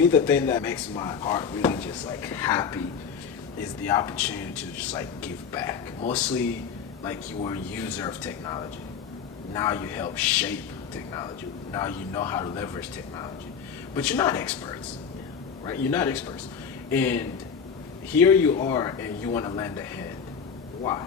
me, the thing that makes my heart really just like happy is the opportunity to just like give back. Mostly like you were a user of technology. Now you help shape technology. Now you know how to leverage technology. But you're not experts, right? You're not experts. And here you are and you want to lend a hand. Why?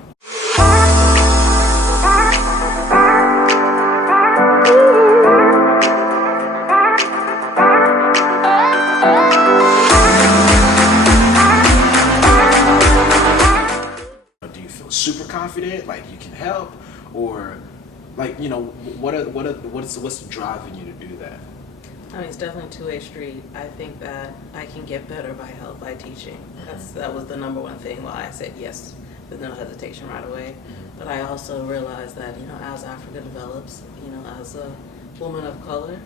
Do you feel super confident, like you can help, or like, you know, what's driving you to do that? I mean, it's definitely a two-way street. I think that I can get better by help, by teaching. That was the number one thing why I said yes with no hesitation right away. But I also realized that, you know, as Africa develops, you know, as a woman of color,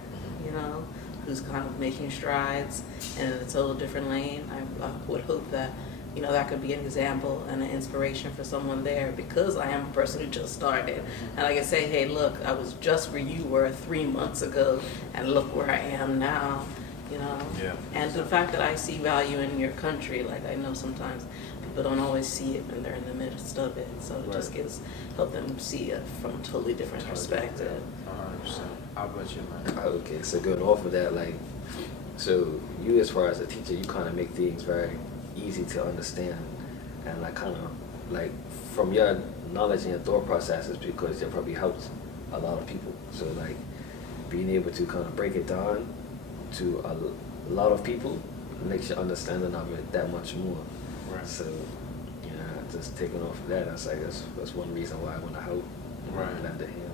you know, who's kind of making strides in a total different lane, I would hope that, you know, that could be an example and an inspiration for someone there, because I am a person who just started. And I can say, hey, look, I was just where you were 3 months ago, and look where I am now, you know. Yeah. And the fact that I see value in your country, like I know sometimes people don't always see it when they're in the midst of it. So it just help them see it from a totally different perspective. 100%. How about you, man? Okay, so going off of that, like, so you as far as a teacher, you kind of make things very easy to understand, and like kind of like from your knowledge and your thought processes, because it probably helps a lot of people. So like being able to kind of break it down to a lot of people makes your understanding of it that much more. Right. So just taking off of that, that's one reason why I want to help. Right. Lend a hand.